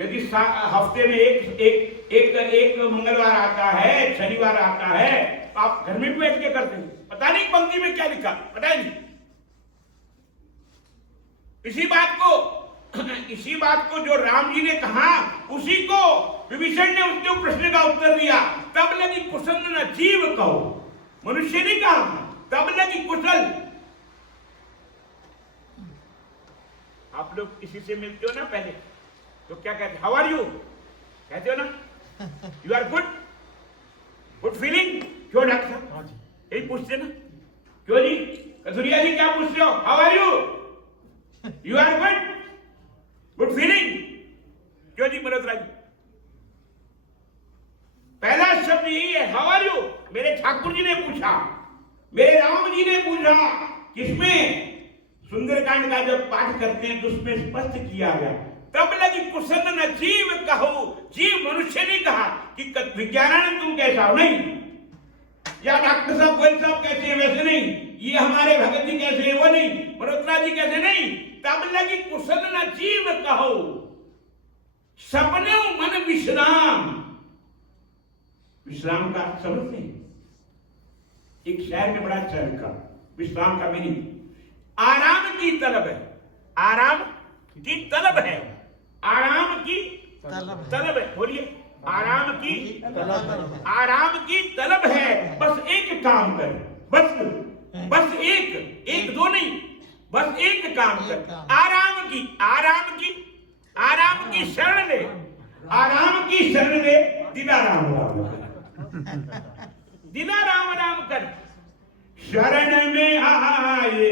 यदि हफ्ते में एक एक एक एक मंगलवार आता है, शनिवार आता है, तो आप घर में भी बैठ के करते हैं। पता नहीं पंक्ति में क्या लिखा, पता ही नहीं। इसी बात को जो राम जी ने कहा, उसी को विभीषण ने उसके प्रश्न का उत्तर दिया। तब लगी कुशल न जीव कहो, मनुष्य नहीं कहा, तब लगी कुशल। आप लोग किसी से मिलते हो ना पहले, तो क्या कहते, हाउ आर यू कहते हो ना, you are good, good feeling. क्यों डॉक्टर साहब यही पूछते ना, क्यों जी कथुरिया जी क्या पूछते हो, how are you, you are good, good feeling. क्यों जी मल्होत्रा जी, पहला शब्द यही है, हाउ आर यू। मेरे ठाकुर जी ने पूछा, मेरे राम जी ने पूछा, किसमें, सुंदरकांड का जब पाठ करते हैं तो उसमें स्पष्ट किया गया, तब लगी कुशल न जीव कहो। जीव मनुष्य ने कहा कि विज्ञानानंद तुम कैसा हो, नहीं, या डॉक्टर साहब गोयल साहब कैसे हैं वैसे नहीं, ये हमारे भगत जी कैसे हैं वो नहीं, मल्होत्रा जी कैसे नहीं। तब लगी कुशल न जीव कहो, सपने मन विश्राम। विश्राम का अर्थ समझते हैं, एक शहर में बड़ा अच्छा लिखा, विश्राम का मीनिंग आराम की तलब है, आराम की तलब है, आराम की तलब है। बोलिए, आराम की तलब, आराम की तलब है। बस एक काम कर, बस एक दो नहीं, बस एक काम कर, आराम की शरण ले, आराम की शरण ले, दिला राम राम दिला राम राम कर। शरण में आए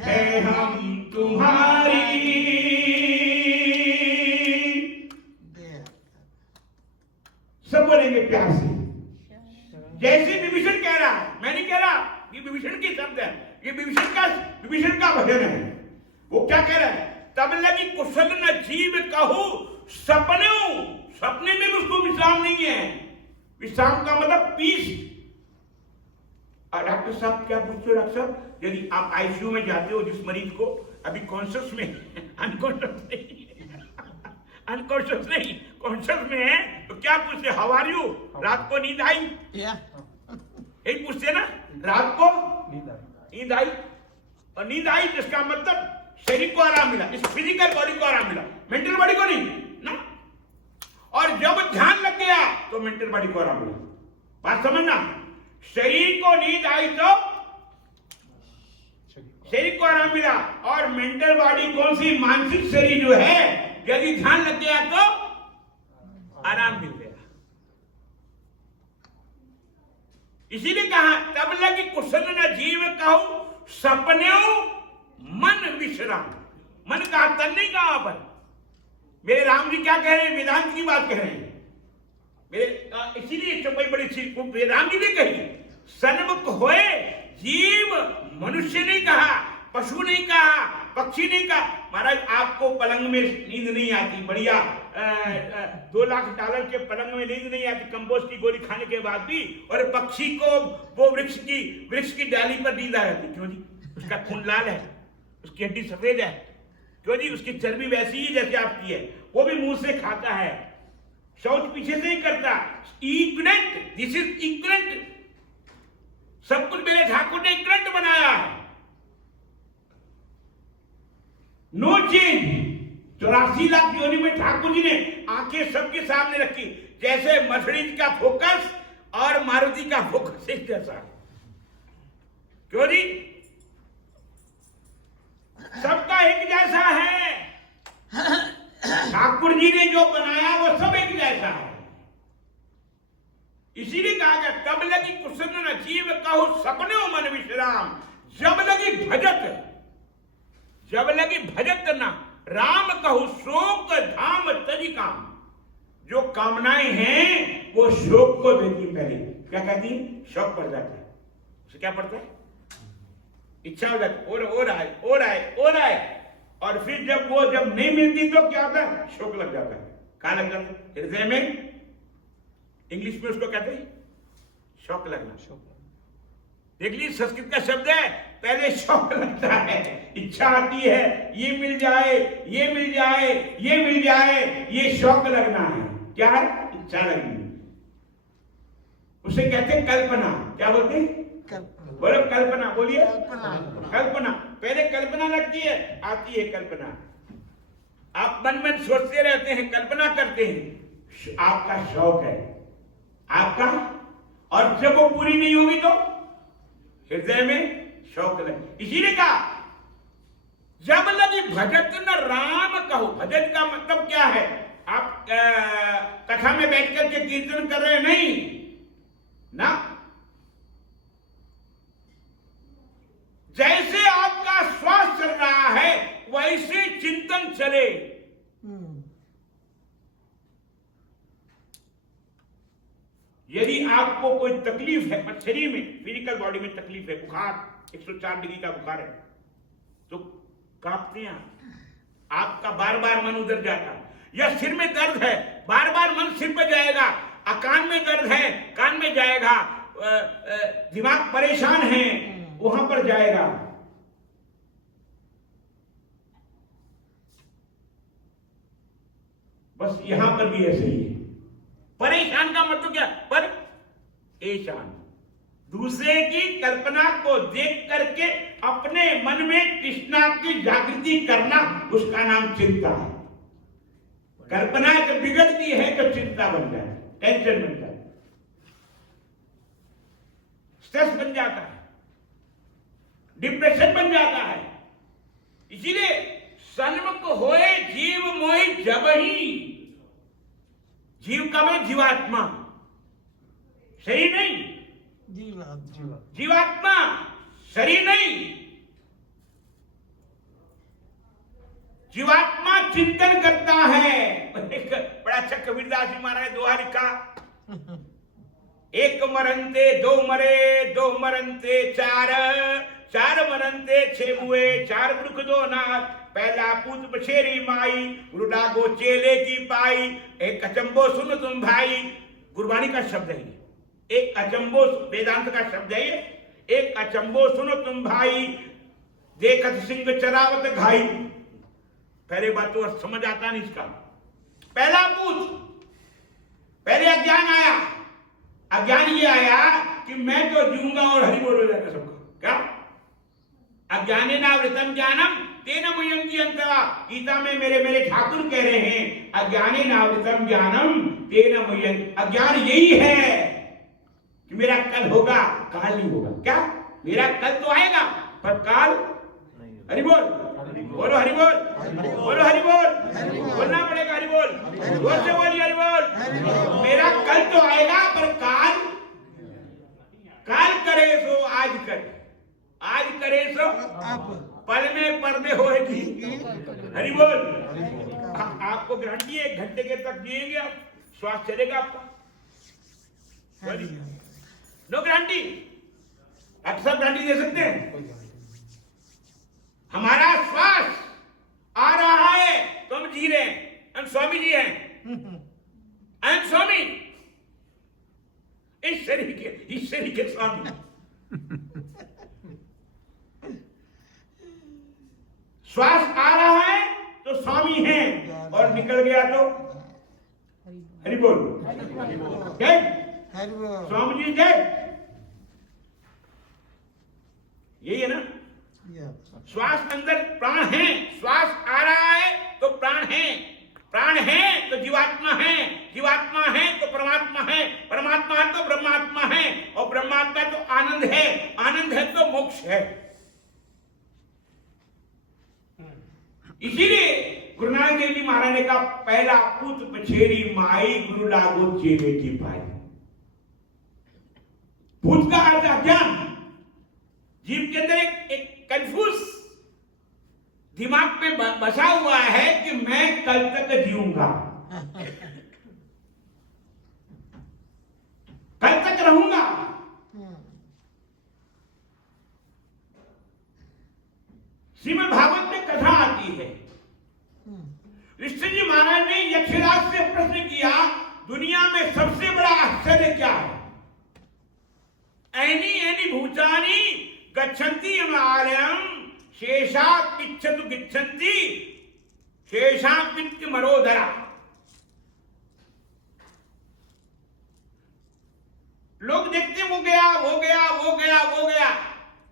हैं हम तुम्हारी, सब बोलेंगे प्यार से, जैसे विभीषण कह रहा है, मैं नहीं कह रहा, ये विभीषण के शब्द है, ये विभीषण का भजन है। वो क्या कह रहा है, तब लगी कुशल न जीव कहूं, सपने में भी उसको विश्राम नहीं है। विश्राम का मतलब पीस। डॉक्टर साहब क्या पूछते हो, डॉक्टर साहब यदि आप आईसीयू में जाते हो, जिस मरीज को अभी कॉन्शियस में, अनकॉन्शियस नहीं कॉन्शियस में है, तो क्या पूछते, हाउ आर यू, रात को नींद आई, यही पूछते ना, रात को नींद आई, और नींद आई जिसका मतलब शरीर को आराम मिला, इस फिजिकल बॉडी को आराम मिला, मेंटल बॉडी को नहीं ना। और जब ध्यान लग गया तो मेंटल बॉडी को आराम मिला। बात समझना, शरीर को नींद आई तो शरीर को आराम मिला, और मेंटल बॉडी कौन सी, मानसिक शरीर जो है, यदि ध्यान लग गया तो आराम मिल गया। इसीलिए कहा, तब लगी कुशल न जीव कहूं, सपने मन विश्राम। मन का तन नहीं कहा पर। मेरे राम जी क्या कह रहे हैं, वेदांत की बात कह रहे हैं मेरे, इसीलिए चौपाई बड़ी मेरे राम जी ने कही, सन्मुख होए जीव, मनुष्य नहीं कहा, पशु नहीं कहा, पक्षी नहीं कहा। महाराज आपको पलंग में नींद नहीं आती, बढ़िया 2 लाख डॉलर के पलंग में नींद नहीं आती कंपोस्ट की गोली खाने के बाद भी, और पक्षी को वो वृक्ष की डाली पर नींद आ जाती। क्यों जी, उसका खून लाल है, उसकी हड्डी सफेद है, क्यों जी, उसकी चर्बी वैसी ही जैसे आपकी है, वो भी मुंह से खाता है, शौच पीछे से ही करता। इक्विवेलेंट, दिस इज इक्विवेलेंट, सब कुछ मेरे ठाकुर ने इक्विवेलेंट बनाया है, नो चेंज। 84 लाख योनि में ठाकुर जी ने आंखें सबके सामने रखी, जैसे मर्सिडीज का फोकस और मारुति का फोकस एक जैसा है। क्यों जी, सबका एक जैसा है, ठाकुर जी ने जो बनाया वो सब एक जैसा है। इसीलिए कहा गया, तब लगी कुशल न जीव कहूं, सपने मन विश्राम। जब लगी भजत ना राम कहूं, शोक धाम तजी काम। जो कामनाएं हैं वो शोक को देती पहले, क्या कहती है, शौक पड़ जाता है, उसे क्या पड़ता है, इच्छा हो जाती, और आए, और फिर जब नहीं मिलती तो क्या होता है, शोक लग जाता है। कहां लग जाता है, हृदय में, इंग्लिश में उसको कहते हैं शौक लगना। देख लीजिए संस्कृत का शब्द है, पहले शौक लगता है, इच्छा आती है, ये मिल जाए, ये मिल जाए, ये मिल जाए, ये शौक लगना है। क्या है? इच्छा लगनी। उसे कहते हैं कल्पना। क्या बोलते हैं? बोलो कल्पना, बोलिए कल्पना। पहले कल्पना लगती है, आती है कल्पना। आप मन में सोचते रहते हैं, कल्पना करते हैं, आपका शौक है आपका, और जब वो पूरी नहीं होगी तो हृदय में शौक लगे। इसीलिए कहा जब लगी भजत न राम कहो। भजन का मतलब क्या है? आप कथा में बैठ करके कीर्तन कर रहे हैं नहीं ना, जैसे आपका श्वास चल रहा है वैसे चिंतन चले। यदि आपको कोई तकलीफ है शरीर में, फिजिकल बॉडी में तकलीफ है, बुखार 104 डिग्री का बुखार है, तो कांपते हैं आपका बार बार मन उधर जाता है। या सिर में दर्द है, बार बार मन सिर पर जाएगा, कान में दर्द है कान में जाएगा, दिमाग परेशान है वहां पर जाएगा। बस यहां पर भी ऐसे ही है। परेशान का मतलब क्या? परेशान, दूसरे की कल्पना को देख करके अपने मन में तृष्णा की जागृति करना, उसका नाम चिंता है। कल्पना जब बिगड़ती है तो चिंता बन जाती है, टेंशन बन जाती है, स्ट्रेस बन जाता है, डिप्रेशन बन जाता है। इसीलिए सन्मुख होए जीव मोहि जब ही। जीव का मतलब जीवात्मा, शरीर नहीं, जीवात्मा शरीर नहीं। जीवात्मा चिंतन करता है। बड़ा अच्छा कबीरदास जी महाराज दोहा लिखा, एक मरनते दो मरे, दो मरनते चार, चार मरनते छे मुए, चार मुख दो नाथ, पहला पूत बछेरी माई, गुरुडागो चेले की पाई, एक अचंबो सुन तुम भाई। गुरबाणी का शब्द है ये, एक अचंबो, वेदांत का शब्द है ये, एक अचंबो सुनो तुम भाई, देखत सिंह चरावत घाई। पहले बात तो समझ आता नहीं इसका। पहला पूत, पहले अज्ञान आया, अज्ञान ये आया कि मैं तो जीऊंगा और हरि बोल हो जाएगा सबका। क्या? अज्ञाने नावृतम ज्ञानम तेन मुह्यन्ति अंतरा। गीता में मेरे ठाकुर कह रहे हैं, अज्ञाने नावृतम ज्ञानम तेन मुह्यन्ति। अज्ञान यही है कि मेरा कल होगा, काल नहीं होगा। क्या? मेरा कल तो आएगा पर काल। हरि बोल, बोलो हरि बोल, बोलो हरि बोल, बोलना पड़ेगा हरि बोल, जोर से बोलिए हरि बोल। मेरा कल तो आएगा पर काल, काल करे सो आज करे, आज करे सो पल में पर्दे होएगी। हरि बोल। आपको गारंटी है 1 घंटे के तक जिएंगे आप, श्वास चलेगा आपका? No guarantee. आप सब गारंटी दे सकते हैं? हमारा श्वास आ रहा है तो हम जी रहे हैं, हम स्वामी जी हैं, आई एम स्वामी, इस शरीर के स्वामी। श्वास आ रहा है तो स्वामी है, और निकल गया तो हरि बोल, जय स्वामी जी जय। यही है ना? श्वास अंदर प्राण है, श्वास आ रहा है तो प्राण है, प्राण है तो जीवात्मा है, जीवात्मा है तो परमात्मा है, परमात्मा है तो ब्रह्मात्मा है, और ब्रह्मात्मा तो आनंद है, आनंद है तो मोक्ष है। इसीलिए गुरु नानक देव जी महाराज ने कहा, पहला पुत पछेरी माई, गुरु लागो चेले की पाई। पुत का अर्थ अज्ञान। जीव के अंदर एक कंफ्यूज दिमाग में बसा हुआ है कि मैं कल तक जीऊंगा, कल तक रहूंगा। श्रीमद् भागवत में कथा आती है, ऋषि जी महाराज ने यक्षराज से प्रश्न किया, दुनिया में सबसे बड़ा आश्चर्य क्या है? ऐनी ऐनी भूचानी शेषा पिच्छतु गिच्छन्ति शेषा पित्त मरोधरा। लोग देखते वो गया वो गया वो गया वो गया,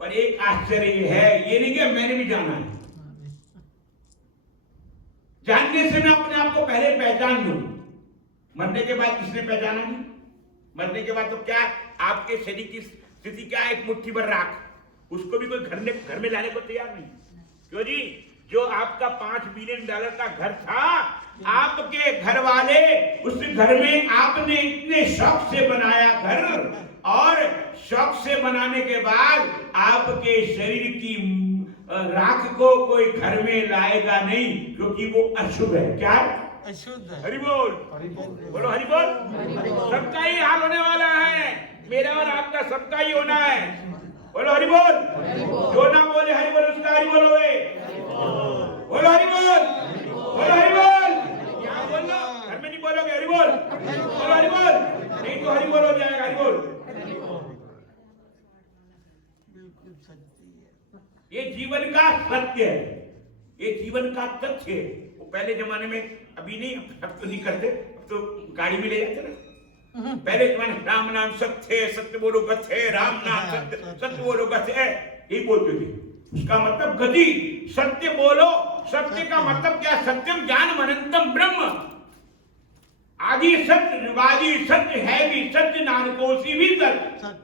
पर एक आश्चर्य है, ये नहीं कि मैंने भी जाना है। जानने से मैं अपने आप को पहले पहचान लूं। मरने के बाद किसने पहचाना नहीं? मरने के बाद तो क्या आपके शरीर की स्थिति क्या है? एक मुट्ठी भर राख, उसको भी कोई घर में लाने को तैयार नहीं। क्यों जी? जो आपका $5 बिलियन का घर था, आपके घर वाले उस घर में आपने इतने शौक से बनाया घर, और शौक से बनाने के बाद आपके शरीर की राख को कोई घर में लाएगा नहीं, क्योंकि वो अशुभ है। क्या अशुद्ध है? हरि बोल, बोलो हरि बोल। सबका ही हाल होने वाला है, मेरा और आपका सबका ही होना है। बोलो हरि बोल। जो ना बोले हरि बोल उसका हरि बोल होए। बोलो हरि बोल, बोलो हरि बोल। क्या बोल लो, घर में नहीं बोलोगे हरि बोल, बोलो हरि बोल, नहीं तो हरि बोल हो जाएगा। हरि बोल। ये जीवन का सत्य है, ये जीवन का तथ्य है। वो पहले जमाने में, अभी नहीं, अब तो नहीं करते, अब तो गाड़ी में ले जाते ना। पहले जमाने राम नाम सत्य, सत्य बोलो गथे, राम नाम सत्य, सत्य बोलो गथे, ये बोलते थे। उसका मतलब गति, सत्य बोलो। सत्य का मतलब क्या? सत्यम ज्ञान अनंतम ब्रह्म। आदि सत्य, युगादि सत्य, है भी सत्य, नानकोसी भी सत्य।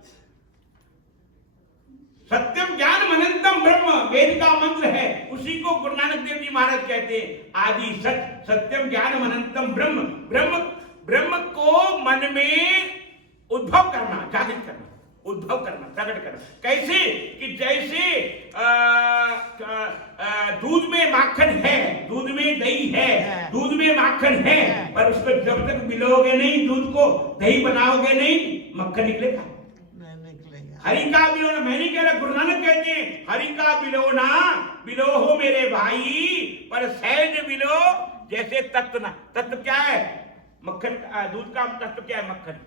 सत्यम ज्ञान अनंतम ब्रह्म वेद का मंत्र है, उसी को गुरु नानक देव जी महाराज कहते हैं आदि सत्य, सत्यम ज्ञान अनंतम ब्रह्म। ब्रह्म को मन में उद्भव करना, जागृत करना, उद्भव करना, प्रकट करना। कैसे? कि जैसे दूध में माखन है, दूध में दही है, दूध में माखन है, पर उसको जब तक मिलोगे नहीं, दूध को दही बनाओगे नहीं, मक्खन निकलेगा? हरि का बिलोना। मैं नहीं कह रहा, गुरु नानक कहते हैं हरि का बिलोना बिलो हो मेरे भाई, पर सहज बिलो जैसे तत्व ना। तत्व क्या है? मक्खन, दूध का तत्व क्या है? मक्खन।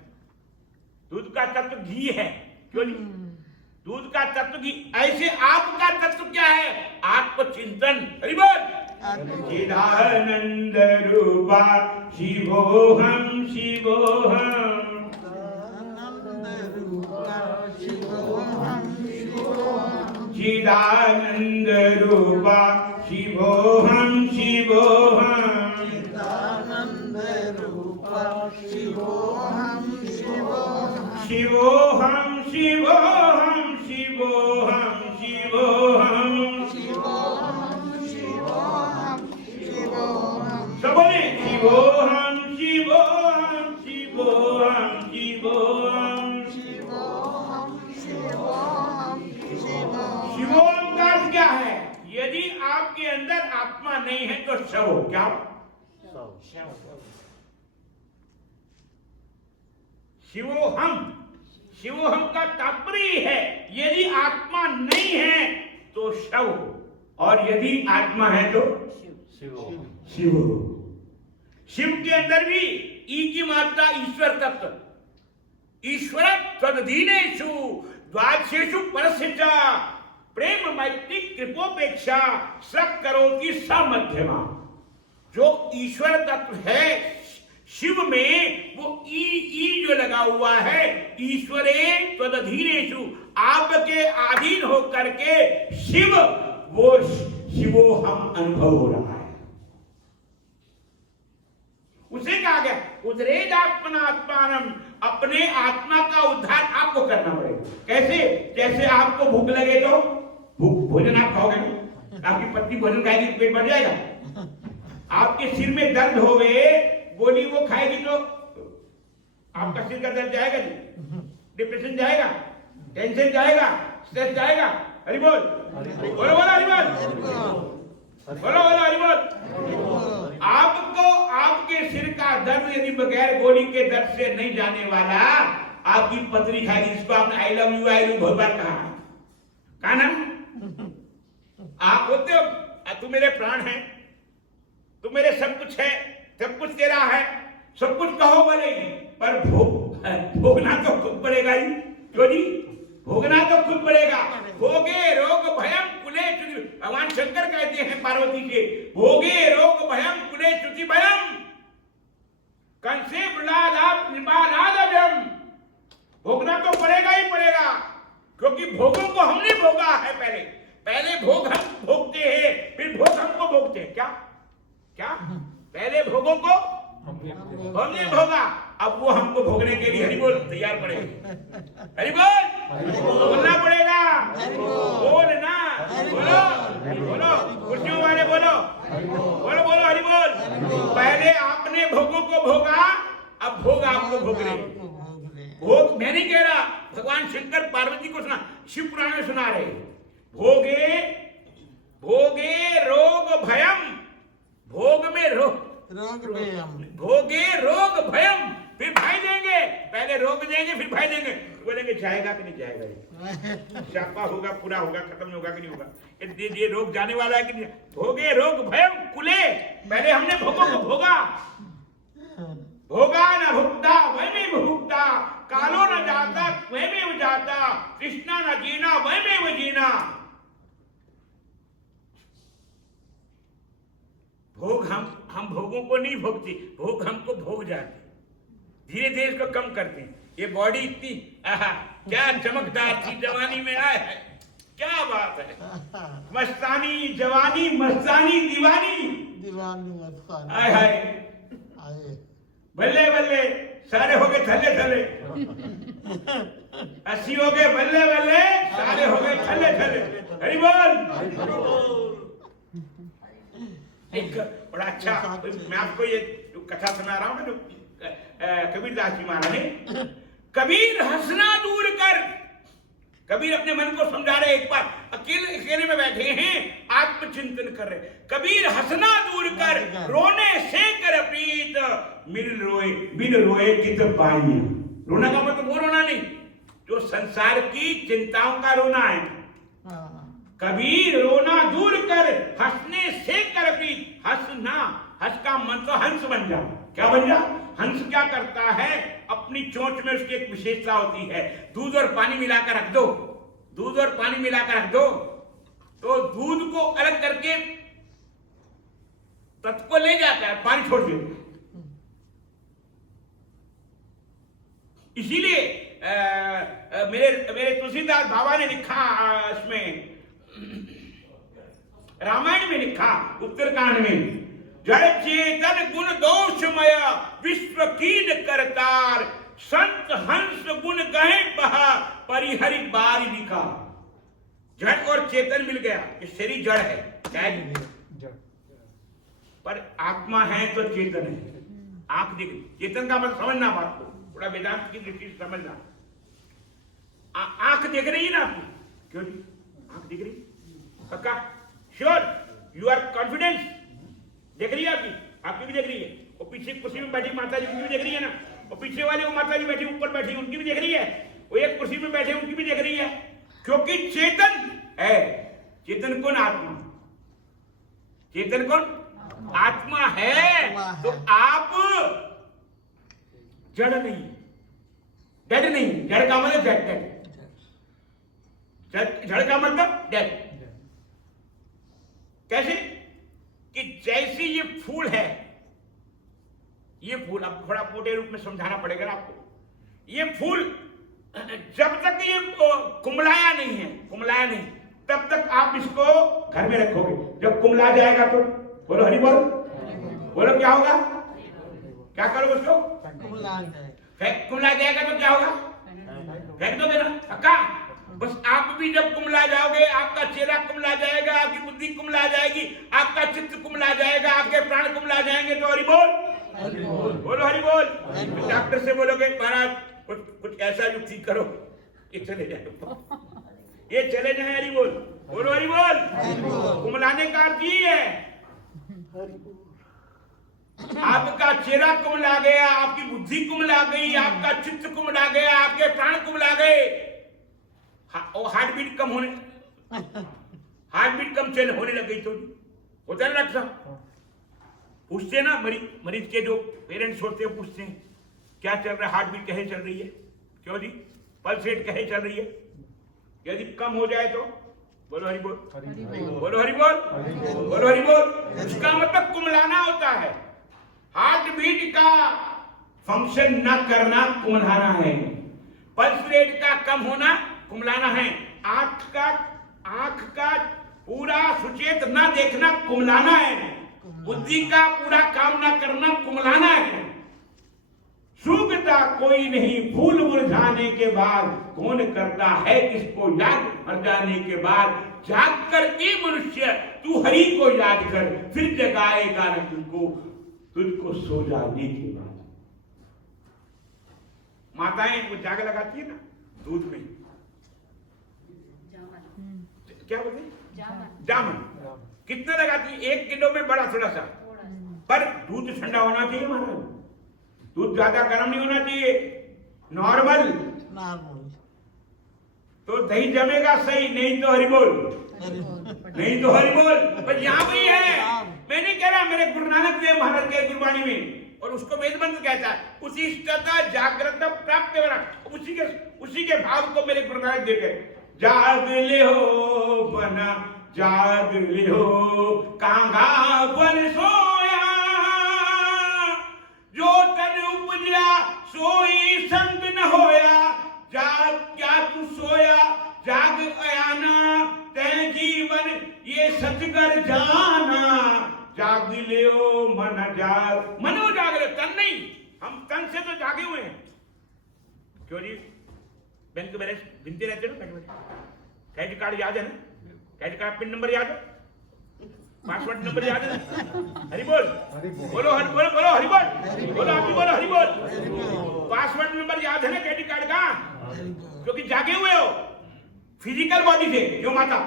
दूध का तत्व घी है, क्यों नहीं? दूध का तत्व घी। ऐसे आपका तत्व क्या है? आत्मचिंतन। हरि बोल। चिदानंद रूपा शिवोहम शिवोहम, चिदानंद रूपा शिवोहम शिवोहम, चिदानंद रूपा शिवोहम शिवोहम, शिवोहम शिवोहम शिवोहम शिवोहम, शिवोहम शिवोहम शिवोहम। सब बोले शिवोहम शिवोहम शिवोहम शिवोहम शिवोहम। शिवोहम का अर्थ क्या है? यदि आपके अंदर आत्मा नहीं है तो शव हो। क्या? शिवोहम। शिवोहम का तात्पर्य है यदि आत्मा नहीं है तो शव हो, और यदि आत्मा है तो शिव हो। शिव के अंदर भी ई की मात्रा ईश्वर तत्व। ईश्वर तदधीनेषु द्वादशेषु परस्य प्रेम मैत्री कृपोपेक्षा सब करोति स मध्यमा। जो ईश्वर तत्व है शिव में, वो ई जो लगा हुआ है, ईश्वरे त्वदधीनेषु, आपके अधीन होकर के शिव, वो शिवो हम अनुभव हो रहा है। उसे कहा गया उद्रेद आत्मनात्मानम, अपने आत्मा का उद्धार आपको करना पड़ेगा। कैसे? जैसे आपको भूख लगे तो भोजन आप खाओगे नहीं, आपकी पत्नी भोजन खाएगी तो पेट भर जाएगा। आपके सिर में दर्द हो गए, गोली वो खाएगी तो आपका सिर का दर्द जाएगा नहीं, डिप्रेशन जाएगा, टेंशन जाएगा, स्ट्रेस जाएगा। हरि बोल, बोलो बोलो हरि बोल, बोलो बोलो हरि बोल। आपको आपके सिर का दर्द यदि बगैर गोली के दर्द से नहीं जाने वाला, आपकी पत्नी खाएगी, जिसको आपने आई लव यू बहुत बार कहा ना, आप होते हो, तू मेरे प्राण है, तू मेरे सब कुछ है, सब कुछ तेरा है, सब कुछ कहो बोलेगी, पर भोगना तो खुद पड़ेगा ही। क्यों जी? भोगना तो खुद पड़ेगा। भोगे रोग भयम कुले च्युति, भगवान शंकर कहते हैं पार्वती के, भोगे रोग भयम कुले च्युति भयम कंसे प्रहलादादभ्यम। भोगना तो पड़ेगा ही पड़ेगा, क्योंकि भोगों को हमने भोगा है। पहले भोग हम भोगते हैं, फिर भोग हमको भोगते हैं। क्या पहले भोगों को हमने भोगा, अब वो हमको भोगने के लिए हरि बोल तैयार पड़ेगा। हरि बोल बोलना पड़ेगा, बोलना, बोलो कुर्सियों वाले बोलो हरि बोल। पहले आपने भोगों को भोगा, अब भोग आपको भोग रहे। भोग मैं नहीं कह रहा, भगवान शंकर पार्वती को सुना, शिव पुराण में सुना रहे। भोगे रोग भयम, भोग में भोगे रोग भयम, फिर भाई देंगे। पहले रोग देंगे, फिर भाई देंगे। बोलेंगे जाएगा कि नहीं जाएगा, शापा होगा, पूरा होगा, खत्म होगा कि नहीं होगा, ये रोग जाने वाला है कि नहीं। भोगे रोग भयम कुले, पहले हमने भोगों को भोगा न भुगता वह में भुगता, कालो न जाता वह में जाता, कृष्णा न जीना वह में जीना। भोग हम भोगों को नहीं भोगते, भोग हमको भोग जाते, धीरे धीरे इसको कम करते हैं। ये बॉडी इतनी क्या चमकदार थी जवानी में, आए है क्या बात है, मस्तानी जवानी मस्तानी दीवानी आए हाय, बल्ले बल्ले सारे हो गए थल्ले थल्ले, 80 हो गए बल्ले बल्ले, सारे हो गए थल्ले थल्ले। हरि बोल। एक बड़ा अच्छा, मैं आपको ये कथा सुना रहा हूं ना, जो कबीरदास जी महाराज ने, कबीर हंसना दूर कर। कबीर अपने मन को समझा रहे, एक बार अकेले में बैठे हैं, आत्मचिंतन कर रहे। कबीर हंसना दूर कर, रोने से कर प्रीत, बिन रोए कित पाई। रोना का मतलब वो रोना नहीं जो संसार की चिंताओं का रोना है। कबीर रोना दूर कर, हंसने से कर प्रीत। हंसना, हंस का मन तो हंस बन जा। क्या बन जा? हंस क्या करता है, अपनी चोंच में उसकी एक विशेषता होती है, दूध और पानी मिलाकर रख दो, दूध और पानी मिलाकर रख दो, तो दूध को अलग करके तत्व को ले जाता है, पानी छोड़ देता है। इसीलिए मेरे तुलसीदास बाबा ने लिखा, इसमें रामायण में लिखा, उत्तरकांड में, जय चेतन गुण दोषमय विश्व कीन करतार, संत हंस गुण गहे बहा परिहरि बारी लिखा। जड़ और चेतन मिल गया, ये शरीर जड़ है, क्या है? पर आत्मा है तो चेतन है। आंख दिख, चेतन का मतलब समझना बात को, थोड़ा वेदांत की दृष्टि से समझना। आंख दिख रही है ना आपकी? क्यों नहीं? आंख दिख रही? पक्का? श्योर? You are confidence? देख रही है आपकी? आपकी भी देख रही है। और पीछे कुर्सी में बैठी माता जी, उनकी भी देख रही है ना। और पीछे वाले वो माता जी बैठी, ऊपर बैठी, उनकी भी देख रही है। वो एक कुर्सी में बैठे, उनकी भी देख रही है, क्योंकि चेतन है। चेतन कौन? आत्मा। चेतन कौन? आत्मा है। तो आप जड़ नहीं, डेड नहीं। जड़ का मतलब डेड, जड़ का मतलब डेड। कैसे? कि जैसे ये फूल है, ये फूल, अब थोड़ा मोटे रूप में समझाना पड़ेगा आपको। ये फूल जब तक ये कुमलाया नहीं है, कुमलाया नहीं, तब तक आप इसको घर में रखोगे। जब कुमला जाएगा तो बोलो हरि बोल, बोलो क्या होगा? क्या करोगे उसको? कुमला जाएगा तो क्या होगा? फेंक दोगे ना? पक्का? बस आप भी जब कुमला जाओगे, आपका चेहरा कुमला जाएगा, आपकी बुद्धि कुमला जाएगी, आपका चित्त कुमला जाएगा, आपके प्राण कुमला जाएंगे। तो हरि बोल, बोलो हरि बोल। डॉक्टर से बोलोगे महाराज कुछ ऐसा युक्ति करो, ये चले जाए, ये चले जाए। हरि बोल, बोलो हरि बोल। कुमलाने का अर्थ ही है, आपका चेहरा कुमला गया, आपकी बुद्धि कुमला गई, आपका चित्त कुमला गया, आपके प्राण कुमला गए, और हार्ट बीट कम होने, हार्ट बीट कम चल होने लग गई तो होता है ना डॉक्टर साहब? पूछते ना मरीज के जो पेरेंट्स होते हैं, पूछते हैं क्या चल रहा है, हार्ट बीट कहे चल रही है, क्यों जी, पल्स रेट कहे चल रही है, यदि कम हो जाए तो बोलो हरि बोल, बोलो हरि बोल, बोलो हरि बोल। उसका मतलब कुमलाना होता है। हार्ट बीट का फंक्शन न करना कुमलाना है, पल्स रेट का कम होना कुमलाना है, आंख का पूरा सुचेत न देखना कुमलाना है, बुद्धि का पूरा काम न करना कुमलाना है। सूखता कोई नहीं फूल मुरझाने के बाद, कौन करता है किसको याद मर जाने के बाद। जाग कर के मनुष्य तू हरि को याद कर, फिर जगाएगा न तुझको सो जाने के बाद। माताएं वो जाग लगाती है ना दूध में, क्या बोलते हैं, जामन। कितने लगाती है? 1 किलो में बड़ा थोड़ा सा, पर दूध ठंडा होना चाहिए महाराज, दूध ज्यादा गर्म नहीं होना चाहिए, नॉर्मल। तो दही जमेगा सही, नहीं तो हरि बोल, नहीं तो हरि बोल। पर यहाँ भी है, मैं नहीं कह रहा, मेरे गुरु नानक देव महाराज के गुरबाणी में, और उसको वेद मंत्र कहता है, उसी इष्टता जागृत प्राप्त उसी के भाव को मेरे गुरु नानक देव कहते, जाग ले हो बना जाग ले हो, कांगा बन सोया, जो तन उपजा सोई संग न होया। जाग क्या तू सोया, जाग अयाना तै जीवन ये सचकर जाना। जाग ले ओ मन जाग, मनो जाग ले, तन नहीं, हम तन से तो जागे हुए हैं। क्यों जी बैंक के बैलेंस गिनते रहते हो ना, क्रेडिट कार्ड याद है ना, क्रेडिट कार्ड पिन नंबर याद है, पासवर्ड नंबर याद है ना। हरि बोल, बोलो हरि बोल, बोलो हरि बोल, बोलो आप भी बोलो हरि बोल। पासवर्ड नंबर याद है ना क्रेडिट कार्ड का, क्योंकि जागे हुए हो फिजिकल बॉडी से, क्यों माता,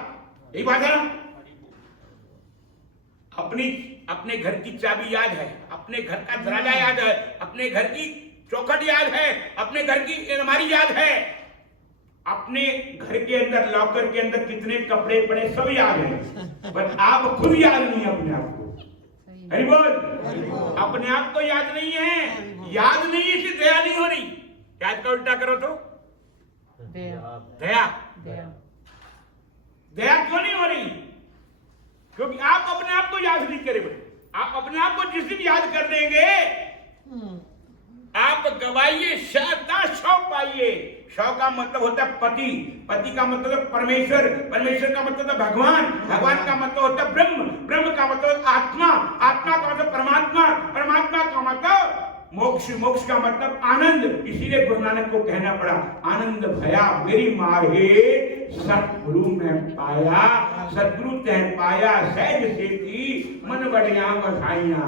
यही बात है ना। अपने घर की चाबी याद है, अपने घर का दरवाजा याद है, अपने घर की चौखट याद है, अपने घर की अलमारी याद है, अपने घर के अंदर लॉकर के अंदर कितने कपड़े पड़े सब याद है, पर आप खुद याद नहीं है अपने आप को। हरि बोल, अपने आप को याद नहीं है, याद नहीं है कि दया नहीं हो रही। याद का उल्टा करो तो दया, दया क्यों नहीं हो रही? क्योंकि आप अपने आप को याद नहीं करेंगे। आप अपने आप को जिस दिन याद कर देंगे, आप गवाइए शता शौ पाइए। शौ का मतलब होता है पति, पति का मतलब परमेश्वर, परमेश्वर का मतलब भगवान, भगवान का मतलब होता है ब्रह्म, ब्रह्म का मतलब आत्मा, आत्मा का मतलब परमात्मा, परमात्मा का मतलब मोक्ष, मोक्ष का मतलब आनंद। इसीलिए गुरु नानक को कहना पड़ा, आनंद भया मेरी माहे सतगुरु में पाया, सतगुरु तह पाया सहज सेती मन बढ़िया बधाइया।